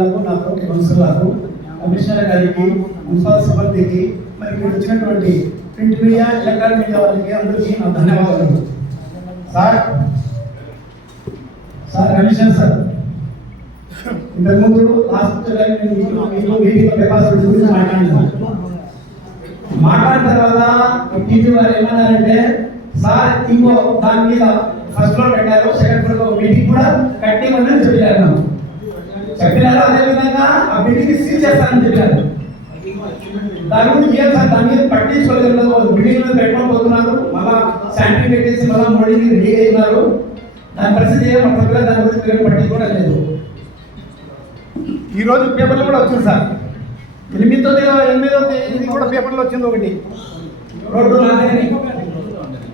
మరియు వైస్ నా తోటి కౌన్సిలర్లకు కమిషనర్ గారికి మున్సిపల్ సిబ్బందికి మరి ఇక్కడ వచ్చినటువంటి ప్రింట్ మీడియా ఎలక్ట్రానిక్ మీడియా వాళ్ళకి అందరికీ నా ధన్యవాదాలు. సార్ సార్ కమిషనర్ సార్ ఇంతకుముందు లాస్ట్ మీకు మీటింగ్ కెపాసిటీ గురించి మాట్లాడినాం. మాట్లాడిన తర్వాత టీవీ వారు ఏమన్నారంటే సార్ ఇంకో దాని మీద ఫస్ట్ ఫ్లోర్ పెట్టారు సెకండ్ ఫ్లోర్ మీటింగ్ కూడా కట్టి కట్టిమని చెప్పారు. నాకు. చెప్పినారు అదే విధంగా? ఆ బిల్డింగ్ సీల్ చేస్తానని చెప్పారు. దాని గురించి ఏం సార్? దాని మీద పట్టించుకోలేదు వాళ్ళు బిల్డింగ్ మీద పెట్టుకొని పోతున్నారు. మళ్ళా శానిటరీ పెట్టేసి మళ్ళా మోడీని రెడీ అయినారు. దాని పరిస్థితి ఏం? పట్టలేదు దాని గురించి మేము పట్టించుకోవడం లేదు. ఈ రోజు పేపర్లో కూడా వచ్చింది సార్. ఎనిమిదో ఎనిమిదో తేదీ కూడా పేపర్లో వచ్చింది ఒకటి. రోడ్డు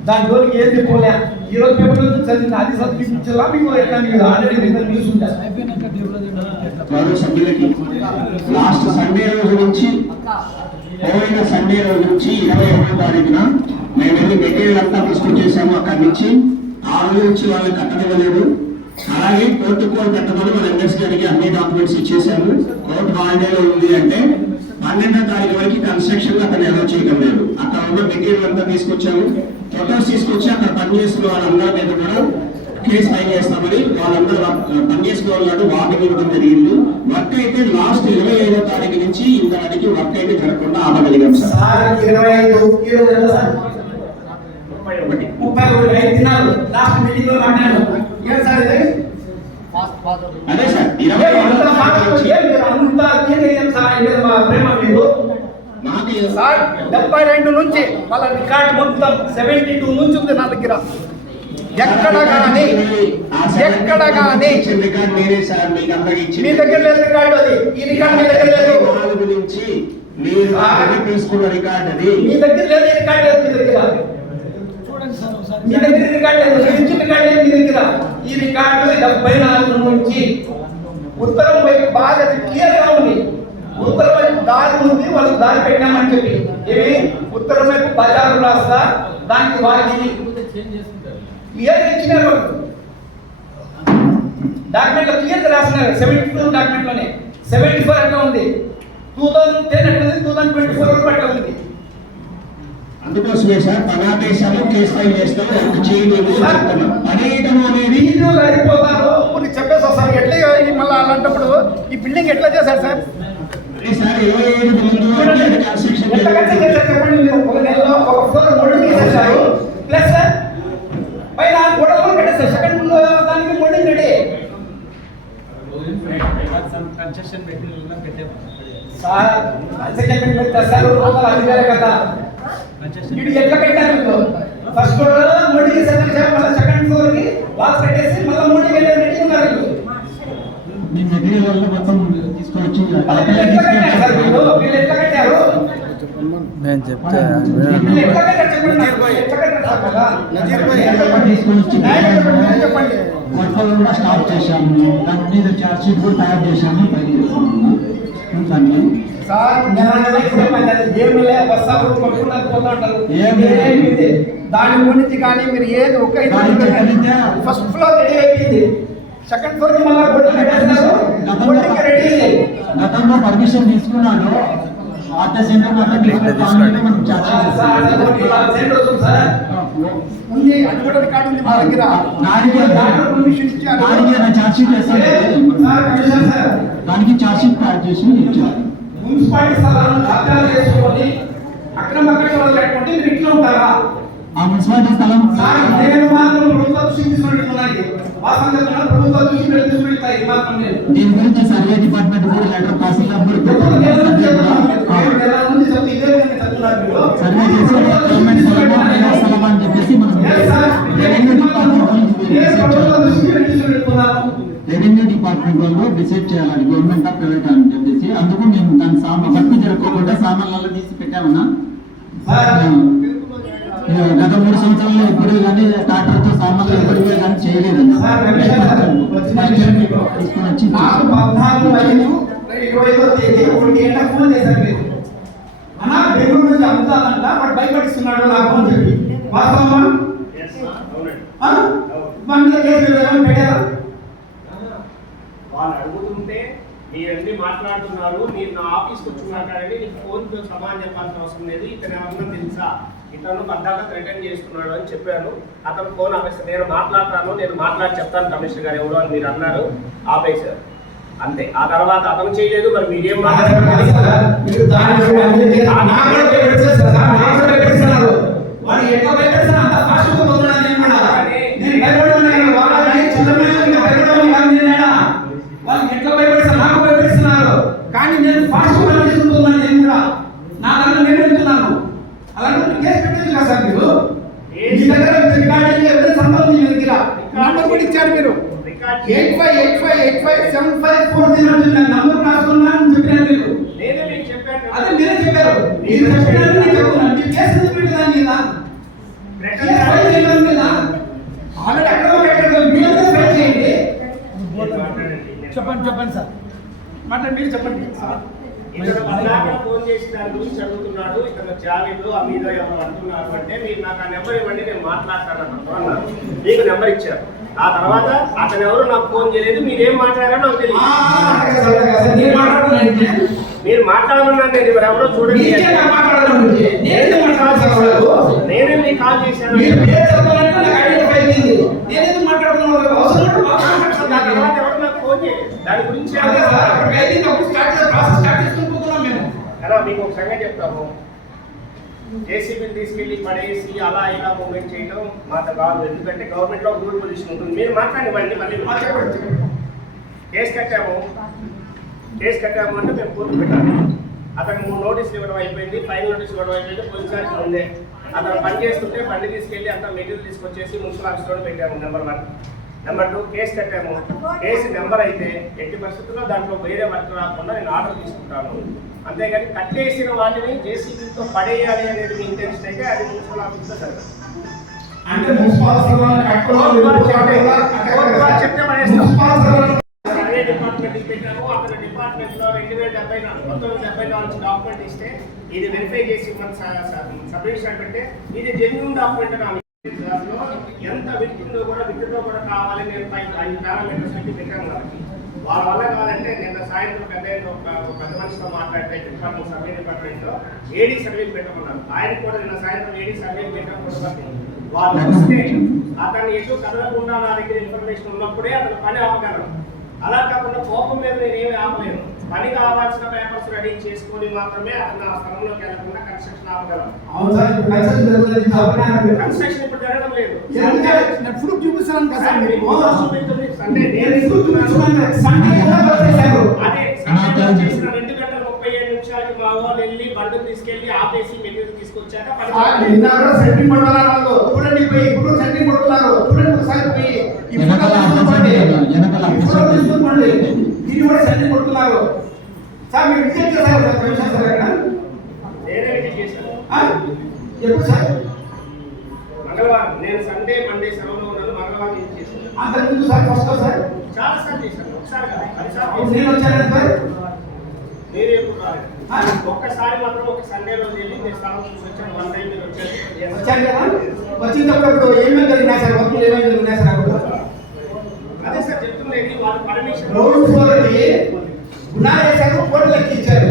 దాని జోలికి ఏం చెప్పుకోలే ఈ రోజు పేపర్ చదివిన అది చదివించాలా మీకు ఎట్లా మీరు ఆల్రెడీ న్యూస్ గౌరవ సభ్యులకి లాస్ట్ సండే రోజు నుంచి పోయిన సండే రోజు నుంచి ఇరవై ఒకటో తారీఖున మేము వెళ్ళి మెటీరియల్ అంతా తీసుకొచ్చేసాము అక్కడి నుంచి. ఆ రోజు నుంచి వాళ్ళకి కట్టనివ్వలేదు అలాగే కోర్టు కోర్టు కట్టమని మన ఎంఎస్ గారికి అన్ని డాక్యుమెంట్స్ ఇచ్చేసాము కోర్టు హాలిడేలో ఉంది అంటే పన్నెండో తారీఖు వరకు కన్స్ట్రక్షన్ అక్కడ అలౌ చేయడం లేదు అక్కడ ఉన్న మెటీరియల్ అంతా తీసుకొచ్చాము ఫొటోస్ తీసుకొచ్చి అక్కడ పనిచేస్తున్న వాళ్ళందరి మీద కూడా కేసు ఫైల్ చేస్తామని వాళ్ళందరూ పనిచేసుకున్న వాళ్ళు వార్నింగ్ ఇవ్వడం జరిగింది. వర్క్ అయితే లాస్ట్ ఇరవై ఐదో తారీఖు నుంచి ఇంతవరకు వర్క్ అయితే జరగకుండా ఆపగలిగాం సార్. ముప్పై ఒకటి. ఐదు దినాలు. లాస్ట్ మీటింగ్లో మాట్లాడాను. ఏం సార్ ఇది? సార్ డెబ్బై రెండు నుంచి వాళ్ళ రికార్డ్ మొత్తం సెవెంటీ టూ నుంచి ఉంది నా దగ్గర ఎక్కడ కానీ ఎక్కడ కానీ మీ దగ్గర లేదు రికార్డు అది ఈ రికార్డు మీ దగ్గర లేదు మీ దగ్గర లేదు రికార్డు లేదు మీ దగ్గర మీ దగ్గర రికార్డు లేదు మీ రికార్డు లేదు మీ దగ్గర. ఈ రికార్డు డెబ్బై నాలుగు నుంచి ఉత్తరం వైపు బాగా క్లియర్గా ఉంది. ఉత్తరం వైపు దారి ఉంది వాళ్ళకి దారి పెట్టామని చెప్పి. ఏమి? ఉత్తరం వైపు బజారు రాస్తా దానికి వాకిలి. క్లియర్ ఇచ్చినారు డాక్యుమెంట్లో క్లియర్ రాసినారు. సెవెంటీ టూ డాక్యుమెంట్లోనే. సెవెంటీ ఫోర్ అట్లా ఉంది. టూ థౌసండ్ టెన్ అట్లా ఉంది టూ థౌసండ్ ట్వంటీ ఫోర్ వరకు అట్లా ఉంది. అందుకోసమే సార్ పనాపేశాము కేసు ఫైల్ చేస్తాం వర్క్ చేయలేదు. పనిచేయడం అనేది అయిపోతారు చెప్పేసి ఎట్లా మళ్ళీ అలాంటప్పుడు ఈ బిల్డింగ్ ఎట్లా చేశారు సార్? సార్ ఇరవై ఐదు ముందు కన్స్ట్రక్షన్ చెప్పండి మీరు ఒక నెలలో ఒక ఫ్లోర్ మోల్డింగ్ చేసేసారు ప్లస్ పైన గోడలు కూడా కట్టేస్తారు సెకండ్ దానికి మోల్డింగ్ రెడీ కన్సెషన్ పెట్టి పెట్టాము సార్ సెకండ్ పెట్టేస్తారు అది వేరే కదా ఇది ఎట్లా పెట్టారు మీకు ఫస్ట్ ఫ్లోర్ మోడీ సెకండ్ మళ్ళీ సెకండ్ ఫ్లోర్కి వాల్స్ కట్టేసి మళ్ళీ మోడీ వెళ్ళి రెడీ ఉన్నారు వీళ్ళు. మీ మెటీరియల్ వల్ల మొత్తం తీసుకొచ్చి వీళ్ళు ఎట్లా కట్టారు నేను చెప్తే చెప్పండి స్టార్ట్ చేశాము. దాని మీద చార్జ్ షీట్ కూడా తయారు చేశాము. దాని గురించి కానీ మీరు ఏది ఒక ఫస్ట్ ఫ్లోర్ రెడీ అయిపోయింది. సెకండ్ ఫ్లోర్కి మళ్ళీ బోర్డుకి రెడీ గతంలో పర్మిషన్ తీసుకున్నాను ఆర్టీ సెంటర్ మనం తీసుకుంటామని ఉంది అది కూడా రికార్డు ఉంది మా దగ్గర. దానికి చార్జ్ షీట్ చేసి ఇచ్చారు. మున్సిపాలిటీ స్థలాలను కబ్జాలు చేసుకొని అక్రమ కట్టడాలు కట్టుకుంటే మీరు ఇట్లా ఉంటారా? ఆ మున్సిపాలిటీ స్థలం నేను మాత్రం ప్రభుత్వ వాస్తవంగా ప్రభుత్వ నేను. దీని గురించి సర్వే డిపార్ట్మెంట్ కూడా లెటర్ తహసీల్దార్ ఎప్పుడు వాళ్ళు డిసైడ్ చేయాలి గవర్నమెంట్ ఆఫ్ ప్రైవేట్ అని చెప్పేసి అందుకు మేము దాని సామాన్ వర్క్ జరగకుండా సామాన్లలో తీసి పెట్టామన్నా. గత మూడు సంవత్సరాల్లో ఎప్పుడు కానీ ట్రాక్టర్తో సామాన్లు ఎప్పుడు కానీ మీకు. తీసుకొని వచ్చి నాకు అన్నా బెంగళూరు నుంచి అమ్ముతానంట వాడు అని చెప్పి వాస్తవమా? ఆ? మన మీద కేసు పెట్టారా? అడుగుతుంటే మీరన్నీ మాట్లాడుతున్నారు మీరు నా ఆఫీస్కి వచ్చి మాట్లాడండి నీకు ఫోన్తో సమాధానం చెప్పాల్సిన అవసరం లేదు. ఇతను ఏమన్నా తెలుసా? ఇతను పద్దాక రిటర్న్ చేస్తున్నాడు అని చెప్పాను. అతను ఫోన్ ఆపేసి నేను మాట్లాడతాను నేను మాట్లాడి చెప్తాను కమిషనర్ గారు ఎవరు అని మీరు అన్నారు. ఆపేశారు. అంతే. ఆ తర్వాత అతను చేయలేదు మరి మీరేం మాట్లాడారు? కూడా నా దగ్గర నేను వెళ్తున్నాను. అలాంటి కేసు పెట్టచ్చు కదా సార్ మీరు. మీ దగ్గర రికార్డింగ్ ఎవిడెన్స్ అంతా ఉంది మీ దగ్గర నంబర్ కూడా ఇచ్చారు మీరు. Eight five eight five eight five seven five four zero number రాసుకున్నాను చెప్పినారు మీరు. నేనే మీకు చెప్పాను కదా. అదే మీరే చెప్పారు. మీరు చెప్పినట్టు నేను చెప్తున్నాను మీరు కేసు ఎందుకు పెట్టేదాని మీద? కేసు ఫైల్ చేయడం మీద? ఆల్రెడీ ఎక్కడో పెట్టారు మీరు ఫైల్ చేయండి. చెప్పండి చెప్పండి సార్. మాట్లాడి మీరు చెప్పండి. ఇతను పద్దాక ఫోన్ చేసి దాని గురించి అడుగుతున్నాడు ఇతను జావీలు ఆ మీద ఎవరు అంటున్నారు అంటే మీరు నాకు ఆ నెంబర్ ఇవ్వండి నేను మాట్లాడతాను అన్నారు. మీకు నెంబర్ ఇచ్చారు. ఆ తర్వాత అతను ఎవరు నాకు ఫోన్ చేయలేదు. మీరేం మాట్లాడారో నాకు తెలియదు. మీరు మాట్లాడమన్నాను నేను. మరి ఎవరో చూడండి. నేనే మాట్లాడతాను సార్ నేనే మీకు కాల్ చేశాను. దాని గురించి అలా మీకు ఒక సంగతి చెప్తాము జేసీబీని తీసుకెళ్ళి పడేసి అలా ఇలా మూమెంట్ చేయడం మాతో కాదు. ఎందుకంటే గవర్నమెంట్లో రూల్ పొజిషన్ ఉంటుంది. మీరు మాట్లాడివ్వండి మళ్ళీ ఆ, కేసు కట్టాము. కేసు కట్టాము అంటే మేము కోర్టు పెట్టాము అతను మూడు నోటీసులు ఇవ్వడం అయిపోయింది. ఫైవ్ నోటీస్ ఇవ్వడం అయిపోయింది. పోలీసారికి ముందే. అతను పని చేస్తుంటే బండి తీసుకెళ్ళి అంత మెటీరియల్ తీసుకొచ్చేసి మున్సిపల్ ఆఫీస్లో పెట్టాము number one. Number two case కట్టాము. కేసు నెంబర్ అయితే ఎట్టి పరిస్థితుల్లో దాంట్లో వేరే వర్క్ రాకుండా నేను ఆర్డర్ తీసుకుంటాను. అంతేగాని కట్టేసిన వాటిని జేసీబీతో పడేయాలి అనేది మీ ఇంటెన్షన్ అయితే అది మున్సిపల్ ఆఫీస్లో జరగదు. అంటే సర్వే డిపార్ట్మెంట్ పెట్టాము అక్కడ డిపార్ట్మెంట్లో రెండు వేల డెబ్బై నాలుగు పంతొమ్మిది డెబ్బై నాలుగు డాక్యుమెంట్ ఇస్తే ఇది వెరిఫై చేసి మన సబ్ రిజిస్టర్ పెడితే ఇది జెన్యున్ డాక్యుమెంట్ అని ఎంత కూడా విత్తుతో కూడా కావాలి నేను పై ఐదు పారామీటర్స్ పెట్టి పెట్టాను వాళ్ళకి వాళ్ళ వల్ల కావాలంటే నిన్న సాయంత్రం పెద్ద ఒక పెద్ద మనిషితో మాట్లాడితే డిపార్ట్మెంట్ సర్వే డిపార్ట్మెంట్లో ఏడీ సర్వే పెట్టమన్నారు. ఆయన కూడా నిన్న సాయంత్రం ఏడీ సర్వే పెట్టడం వాళ్ళు వస్తే అతను ఎటు కదలకుండా నా దగ్గర ఇన్ఫర్మేషన్ ఉన్నప్పుడే అతను పని ఆపగలను అలా కాకుండా కోపం మీద నేను ఆపలేను పని కావాల్సిన పేపర్స్ రెడీ చేసుకొని మాత్రమే అతను ఆ స్థలంలోకి వెళ్ళకుండా కన్స్ట్రక్షన్ ఆపగలను అవును సార్ ఇప్పుడు కన్సల్ట్ జరుగుతుంది ఇది అభిప్రాయం కన్స్ట్రక్షన్ ఇప్పుడు జరగడం లేదు. ఎందుకంటే ప్రూఫ్ చూపిస్తాను కదా సార్ మీకు. సండే నేను నేను ప్రూఫ్ చూపిస్తున్నాను. సండే ఎలా వచ్చేసారు అదే సండే చేసిన రెండు గంటల ముప్పై ఏడు నిమిషాలకి మా వాళ్ళు తీసుకెళ్ళి ఆపేసి మెటీరియల్ తీసుకొచ్చాక నిన్న కూడా చూడండి పోయి ఇప్పుడు ఒకసారి పోయి. ఇది కూడా సెంట్రింగ్ కొడుతున్నారు. సార్ మీరు విజిట్ చేశారు సార్ కమిషన్ సార్ అక్కడ? ఎప్పుడు సార్? మంగళవారం. నేను సండే మండే సెలవులో ఉన్నాను. మంగళవారం విజిట్ చేశాను. అంతకు ముందు సార్ ఫస్ట్ సార్? చాలా చేశాను. ఒకసారి నేను. వచ్చాను సార్? మీరే ఎప్పుడు రాలేదు. ఆ? ఒక్కసారి మాత్రం ఒక సండే రోజు వెళ్ళి నేను స్థలం చూసి వచ్చాను. వన్ టైం మీరు వచ్చారు వచ్చాను కదా? వచ్చినప్పుడు ఏమేమి జరిగినాయి సార్? వర్కులు ఏమేమి జరిగినాయి సార్ అప్పుడు? గ్రౌండ్ ఫ్లోర్కి గుణాలు వేశారు కోట్లు ఎక్కించారు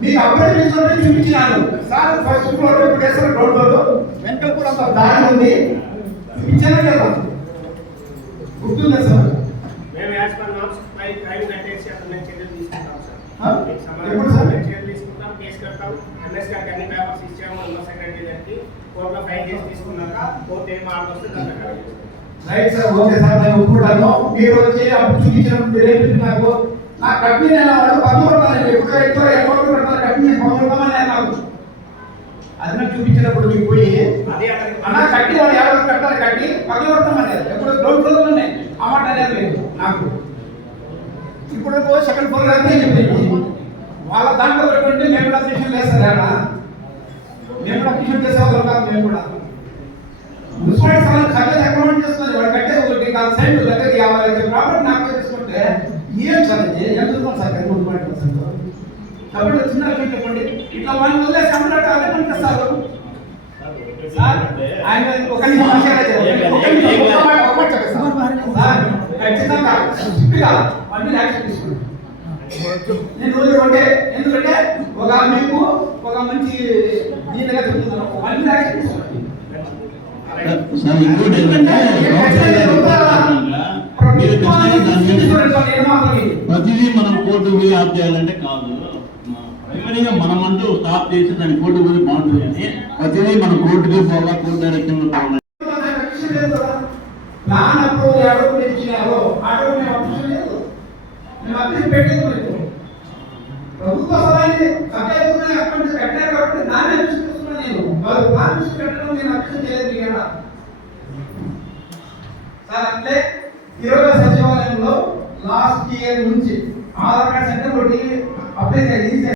మీకు చేసినట్టు చూపించినాను. సార్ ఫస్ట్ ఫ్లోర్ ఇప్పుడు గ్రౌండ్ ఫ్లోర్ వెనకాల కూడా అంత దారి ఉంది. చూపించాను కదా గుర్తుందా సార్? మేము యాజ్ పర్ నామ్స్ పై క్రైమ్ కట్టేసి అతను మేము చర్యలు తీసుకుంటాం ఆ? సార్ మీకు ఎప్పుడు సంబంధించి సార్? మేము చర్యలు తీసుకుంటాం. కేసు కడతాం. ఎంఎస్ గారికి అన్ని పేపర్స్ ఇచ్చాము. ఉన్న సెక్రటరీ గారికి కోర్టులో ఫైల్ చేసి తీసుకున్నాక కోర్టు ఏం ఆర్డర్ వస్తే దాన్ని. రైట్ సార్ ఓకే సార్ నేను ఒప్పుకుంటాను మీరు వచ్చి అప్పుడు చూపించినప్పుడు నా కట్టిన నేను వాడు పదమూడు ఎప్పుడు ఎక్కువ ఎక్కువ నాకు అది నాకు చూపించినప్పుడు మీకు పోయి అదే అన్న కట్టి వాడు ఎవరు కట్టాలి కట్టి పగల కొడతామనేది ఎప్పుడు గ్రౌండ్ ఫ్లోర్లోనే ఆ మాట అనేది లేదు నాకు. ఇప్పుడు సెకండ్ ఫ్లోర్ అంతే చెప్పింది? వాళ్ళ దాంట్లో పెట్టుకుంటే మేము కూడా అప్లికేషన్ వేస్తారు ఆడ మేము కూడా అప్లికేషన్ చేసేవాళ్ళం కాదు మేము కూడా. మున్సిపాలిటీ స్థలం కట్టేది అకౌంట్ చేస్తుంది వాడు కట్టేది ఒకటి కాదు సైడ్ దగ్గరికి కావాలి ప్రాపర్టీ నాకు తీసుకుంటే ఏం ఇది ఎంత చూద్దాం సార్ కదా మున్సిపాలిటీ అసలు కాబట్టి చిన్న విషయం చెప్పండి ఇట్లా వాళ్ళు వదిలేసి అమ్మడానికి అదే చేస్తారు సార్ ఆయన ఒక నిమిషం సార్. ఖచ్చితంగా స్ట్రిక్ట్గా మీద యాక్షన్ తీసుకుంటాం నేను రోజు ఒకటే ఎందుకంటే ఒక మీకు ఒక మంచి దీనిగా చెప్తున్నాను. వన్ మీద యాక్షన్ సార్ ఇంకోటి ఏంటంటే మీరు ప్రతిదీ మనం కోర్టు పోయి ఆప్ చేయాలంటే కాదు. ప్రైమరీగా మనం అంటూ స్టాప్ చేసి దాన్ని కోర్టు పోయి బాగుంటుంది ప్రతిదీ మనం కోర్టుకి పోవాలా కోర్టు డైరెక్షన్ పోవాలి? ప్లాన్ అప్రూవ్ అడుగు అడుగు మేము అప్రూవ్ లేదు మేము అప్రూవ్